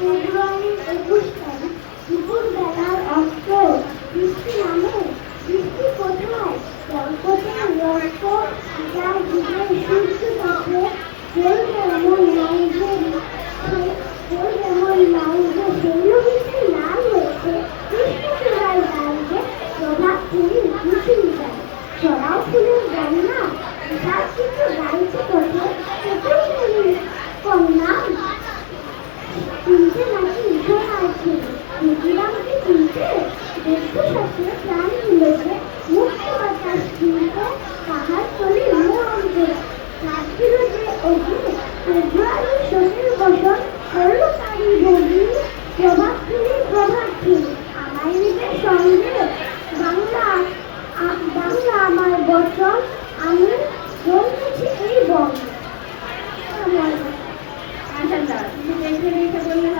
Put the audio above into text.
ফেব্রুয়ারির 21 তারিখ দুপুর বেলার অস্ত্র বৃষ্টি নামে বৃষ্টি কোথায় জলপথের রক্ত যার জীবন সূর্য কাছে কেউ যেমন নাই যে কেউ যেমন নাই যে শৈলবীতে লাল হয়েছে কৃষ্ণচূড়ায় দাঁড়িয়ে প্রভাত ফেরি মিছিল যায় ছড়াও ফুলের বন্যা বিশাল চিত্র গাইছে পথে চতুর্থী কন্যা চিনতে নাকি সোনার ছিল মিথিলামকে চিনতে দেখতে সাথে প্রাণ মিলেছে মুক্ত বাতাস চিনতে তাহার তলে মরণ করে রাত্রির যে অগ্নি ফেব্রুয়ারি শোকের বসন করল তারই বগি প্রভাত ফেরি আমায় নিবে সঙ্গে বাংলা বাংলা আমার বচন আমি জন্মেছি এই বঙ্গে। আচ্ছা, তুমি দেখে বললে